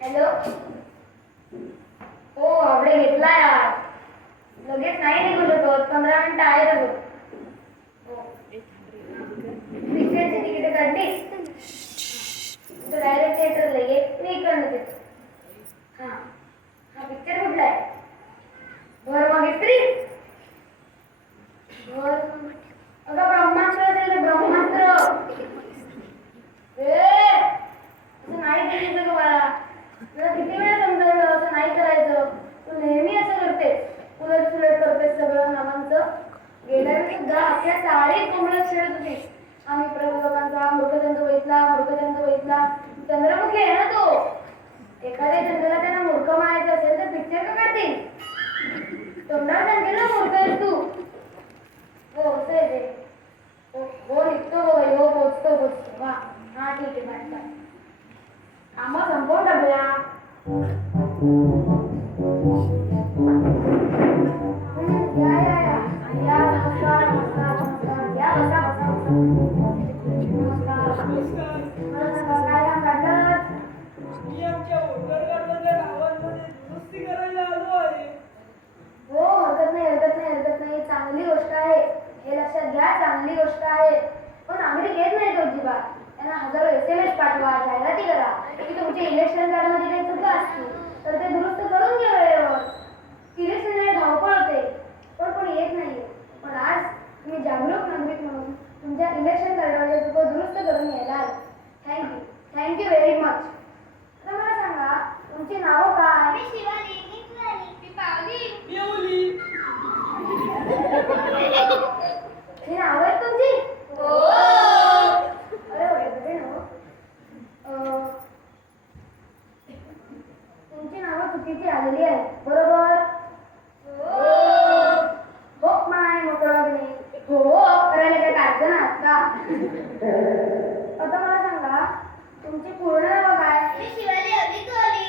Hello. हो आवडे घेतला यार. लगेच नाही निघू शकत, 15 मिनिटं आहेत अजून. पिक्चरची तिकीट काढली तर डायरेक्ट थिएटरला ये, मी इकडनं देतो. हां हा पिक्चर कुठला आहे? घर मग स्त्री. घर अगं ब्रह्मास्त्र असेल ते ब्रह्मास्त्र. असं नाही करायचं ग बाळा. तुला किती वेळा समजावलं असं नाही करायचं. तू नेहमी असं करतेस, उलट सुलट करतेस सगळं नामांचं. गेल्या वेळी सुद्धा आपल्या साडी कोंबडत खेळत होतीस. आम्ही प्रबोधकांचा मूर्खजंतू बघितला. चंद्रमुखी आहे ना तो. एखाद्या जंगलात त्यांना मूर्ख म्हणायचं असेल तर पिक्चर का काढतील? तोंडावर सांगेल ना मूर्ख आहेस तू. हो असं आहे ते. हो निघतो हो पोचतो. वा हा ठीक आहे बाय. आम्हा संपवून टाकूया. या नमस्कार. या बसा. नमस्कार. काय काम काढलं? मी आमच्या वोटर कार्डाच्या नावांमध्ये दुरुस्ती करायला आलो आहे. हो हरकत नाही. चांगली गोष्ट आहे. हे लक्षात घ्या, चांगली गोष्ट आहे. पण नागरिक येत नाही तो अजिबात. त्यांना हजारो SMS पाठवा, जाहिराती करा की तुमच्या इलेक्शन कार्डमध्ये काही चुका असतील तर ते दुरुस्त करून घ्या वेळेवर. इलेक्शनला धावपळ होते पण कोणी येत नाही. पण आज तुम्ही जागरूक नागरिक म्हणून तुमच्या इलेक्शन कार्डावरच्या चुका दुरुस्त करून घ्यायला. Thank you very much. आता मला सांगा तुमची नावं काय? मी शिवानी. मी पावली. मी ओली. ही नावं आहेत तुमची? हो. अरे बरे ना. तुमची नावं चुकीची आलेली आहेत, बरोबर? हो माय मोकळवणे. हो करायला काही काढचं ना आता. आता मला सांगा तुमची पूर्ण नावं काय? मी शिवानी अभिकोली.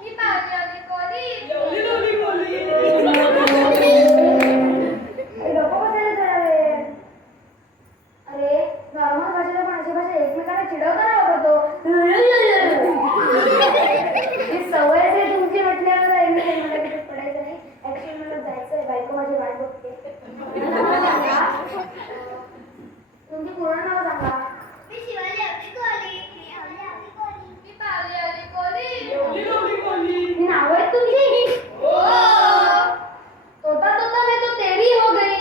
मी पावली अभिकोली. एवढी बोली. लोक बसायला थोडा वेळ. अरे नॉर्मल भाषेला पण अशी भाषा एकमेकांना चिडवताना वापरतो. ही सवय आहे तुमची म्हटल्यावर मला तिथे पडायचं नाही. ऍक्च्युअली मला जायचंय, बायको माझी वाट बघते. तुमची पूर्ण नाव सांगा. मी शिवानी अभिकोली. मी पावली अभिकोली. एवढी बोली. ही नावं आहेत तुमची? तोता मैं तो तेरी हो गई.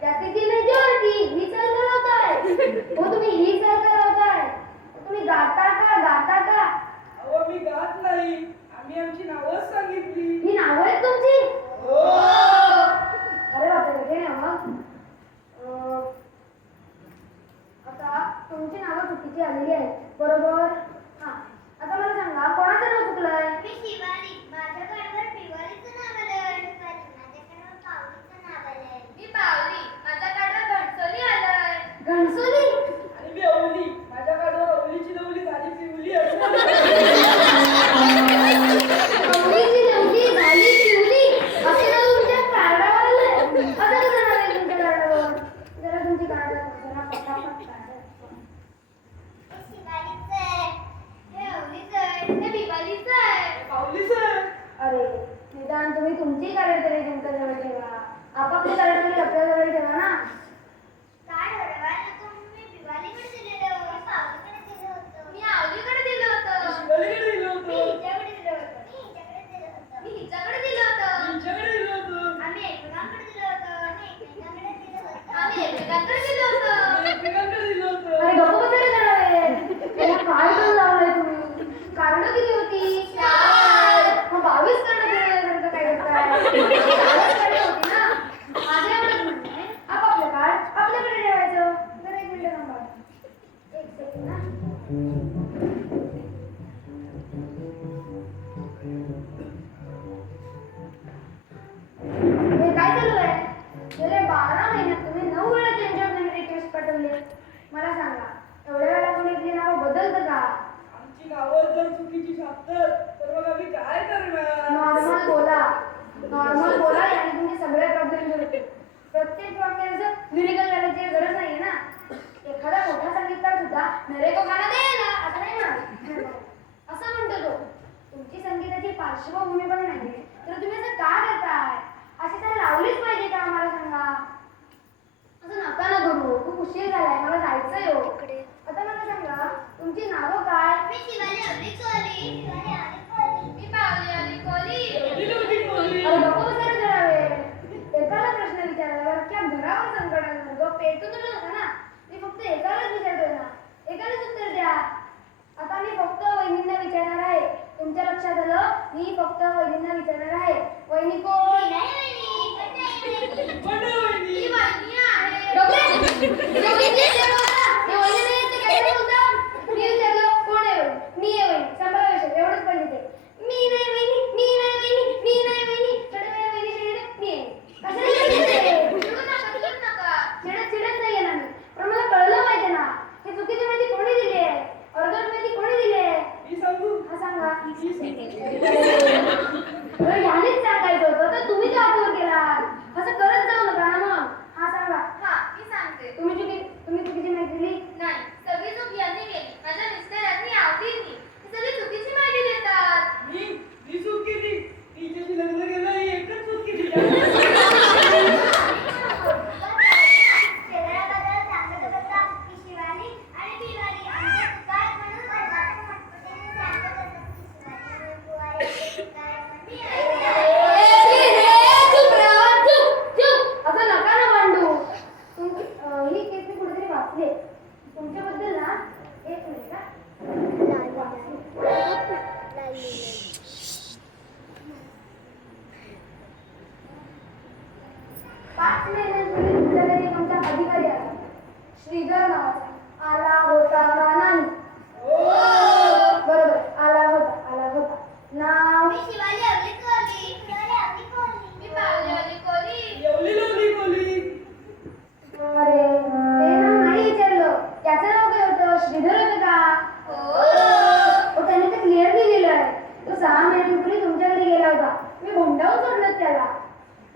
त्याची मेजॉरिटी ही सरकार होताय. हो तुम्ही ही सरकार होताय. तुम्ही गाता का? अहो मी गात नाही. आम्ही आमची नावच सांगितली. ही नावं आहेत तुमची? हो. अरे बापरे कठीण आहे मग. आता तुमची नावं चुकीची आलेली आहेत, बरोबर? हा आता मला सांगा कोणाचं नाव चुकलंय? मी शिवानी. माझ्या कार्डवर पिवालीचं नाव आलंय. माझ्या कार्डवर पावलीचं नाव आलंय. मी पावली. माझ्या कार्डवर घणसोली आलंय. घणसोली? आणि मी ओली. माझ्या कार्डावर ओलीची नवली झाली पिवली असं. कवळीची नवली झाली पिवली असं नाव तुमच्या कार्डावर आलंय. असं कसं नाव आहे तुमच्या कार्डावर? जरा तुमची कार्ड जरा पटापट काढा. हे शिवानीचं आहे. हे ओलीचं आहे. हे पिवालीचं आहे. पावली सर. अरे निदान तुम्ही तुमची कार्ड तरी तुमच्याजवळ ठेवा. आपापली कार्ड तरी आपल्याजवळ ठेवा ना. कार्ड हरवायला तुम्ही पिवालीकडे दिलेलं. मी पावलीकडे दिलं होतं. मी आवलीकडे दिलं होतं. शिवालीकडे दिलं मी होतं. हिच्याकडे दिलं होतं. मी हिच्याकडे दिलं होतं. हिच्याकडे दिलं होतं. आम्ही एकमेकांकडे दिलं होतं. आम्ही एकमेकांकडे दिलं होतं. एकमेकांकडे दिलं होतं. अरे गप्प बसायला जाणार आहे. कार्ड लावलंय तुम्ही. कार्ड किती होती? 4. मग 22 कार्ड दिल्यानंतर काय करताय? 22 कार्ड होती ना. माझ्या एवढंच म्हणणं आहे, आपापलं कार्ड आपल्याकडे ठेवायचं. जरा 1 मिनिट थांबा. 1 सेकंड ना. हे काय चालू आहे? गेल्या 12 महिन्यात तुम्ही 9 वेळा चेंज ऑफ मेमरी रिक्वेस्ट पाठवली. मला सांगा एवढ्या वेळा कोणी आपली नावं बदलतं का? आमची नावं जर चुकीची छापतात तर मग आम्ही काय करणार? नॉर्मल बोला. नॉर्मल बोला आणि तुमचे सगळे प्रॉब्लेम दूर होतील. प्रत्येक वाक्याचं लिरिकल करायची गरज नाहीये ना. एखादा मोठा संगीतकार सुद्धा मेरे को गाना दे ना असं नाही म्हणत. असं म्हणतो तो. तुमची संगीताची पार्श्वभूमी पण नाहीये तर तुम्ही असं का करताय? अशी तर लावलीच पाहिजे का आम्हाला सांगा. असं नका ना करू. खूप उशीर झालाय, मला जायचंय हो. आता मला सांगा तुमची नावं काय? मी शिवाली अवलिकोली. मी पावली अवलिकोली. अरे नको बसायला जरा वेळ. एकाला प्रश्न विचारायला अख्ख्या घरावर संकट आणलं. जो पेटून तुटला होता ना, मी फक्त एकालाच विचारतोय ना. एकालाच उत्तर द्या. आता मी फक्त वहिनींना विचारणार आहे. तुमच्या लक्षात आलं? मी फक्त वहिनींना विचारणार आहे. वहिनी कोण? मी नाही वहिनी. कोण आहे वहिनी? मी वहिनी आहे. डोके? वहिनी विचारलं मला. मी वहिनी नाही ते काय बोलता? मी विचारलं कोण आहे वहिनी? मी आहे वहिनी. संभाळा विषय. एवढंच पाहिजे ते. मी नाही वहिनी, मी नाही वहिनी, मी नाही वहिनी. कडे वेळ वहिनी शेडे मी आहे. कशाला चिडते? चिडू नका. चिडत नाहीये ना मी. पण मला कळलं पाहिजे ना. ही चुकीची माहिती कोणी दिली आहे? अर्धवट माहिती कोणी दिली आहे? मी सांगू? हा सांगा. मी सांगू. तर ह्यानेच सांगायचं होतं तर तुम्ही का आठवण केला? असं करत जाऊ नका ना मग. हा सांगा. हा, मी सांगते. तुम्ही चुकीची माहिती दिली. नाही, सगळी चूक यांनी केली. माझ्या मिस्टरांनी आवडीनी. ही सगळी चुकीची माहिती देतात. मी चूक केली. तिच्याशी लग्न केलं ही एकच चूक केली. शेजाऱ्याबद्दल सांगत होता की शिवाली आणि बिवाली आमच्या काय म्हणून सांगत होता की शिवाली बुवारी काय असं नका ना भांडू. ही केस मी कुठेतरी वाचले. तुमच्याबद्दल ना एक मिनिट हा. पाच महिन्यांपूर्वी तुमच्या घरी आमचा अधिकारी आला. श्रीधर नावाचा. आला होता का नाही? बरोबर. आला होता. नाव? मी शिवाली अवलिकोली. मी पावली अवलिकोली. जेवली लावली कोली. अरे ते नाव नाही विचारलं. त्याचं नाव काय होतं? श्रीधर होतं का? हो, त्याने ते क्लिअर लिहिलेलं आहे. तो 6 महिन्यांपूर्वी तुमच्या घरी गेला होता. मी भोंडावून सोडलं त्याला.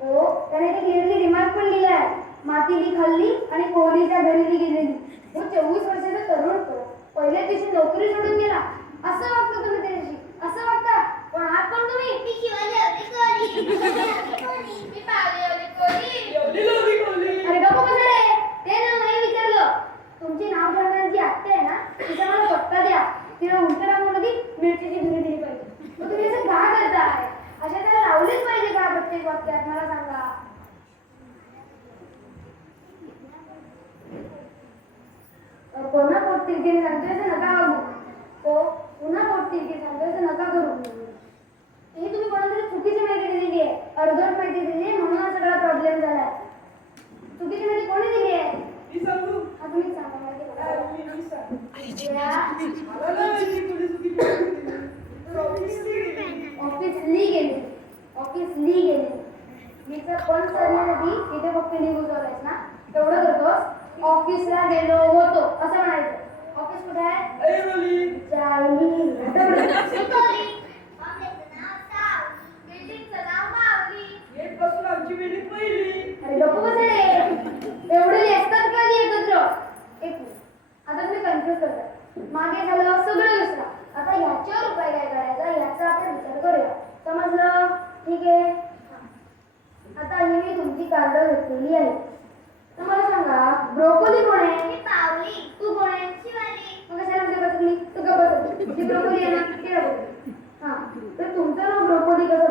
हो, त्याने ते क्लिअरली रिमार्क पण लिहिला आहे. मातीली खाल्ली आणि कोहलीच्या घरी गेलेली. तो 24 वर्षाचा तरुण होतो. पहिल्या दिवशी नोकरी सोडून गेला. असं वागता तुम्ही त्याच्याशी? असं वागता? पण आहात कोण तुम्ही? मी शिवाली अवलिकोली. मी पावली अवलिकोली. जेवली लावली कोली. अरे गप्प बसा रे. ते नाव नाही विचारलं. तुमची नाव ठेवणारी जी आत्या आहे ना, तिचा मला पत्ता द्या. तिला उलट रांगोमध्ये मिरचीची धुरी दिली पाहिजे. मग तुम्ही असं का करताय? अशा त्याला लावलीच पाहिजे का प्रत्येक वाक्यात? मला सांगा. पुन्हा पोट तिरकीने सांगतोय असं नका वागू. हो, पुन्हा पोट तिरकीने सांगतोय असं नका करू. ही तुम्ही कोणातरी चुकीची माहिती दिलेली आहे. अर्धवट माहिती दिली आहे म्हणून हा सगळा प्रॉब्लेम झालाय. चुकीची माहिती कोणी दिली आहे? मी सांगू? हा तुम्हीच सांगा माहिती कोणाला. मी सांगू. द्या. मला नाही माहिती कोणी चुकीची माहिती दिली. तर ऑफिसला गेली. ऑफिसली गेली. मी तर पण करण्यासाठी इथे फक्त लिहून जायच ना. तेवढं करतोस. ऑफिसला गेलो होतो असं म्हणायचं. ऑफिस कुठे आहे? अरे बोली. जायली. अवलिकोली. ऑफिसचं नाव सावली. बिल्डिंगचं नाव मावली. गेटपासून आमची बिल्डिंग पहिली. अरे गप्प बसा रे. एवढे असतात का आधी एकत्र? एक मिनिट. आता तुम्ही कन्फ्युज करताय. मागे झालं सगळं विसरा. आता ह्याच्यावर उपाय काय करायचा ह्याचा आपण विचार करूया. समजलं? ठीक आहे. आता ही मी तुमची कार्ड घेतलेली आहे. तर मला सांगा ब्रोकोली कोण आहे? मी पावली. तू कोण आहे? शिवाली. मग कशाला मध्ये बसली? तू का बसली? जी ब्रोकोली आहे ना ती ब्रोकोली. हा, तर तुमचं नाव ब्रोकोली कसं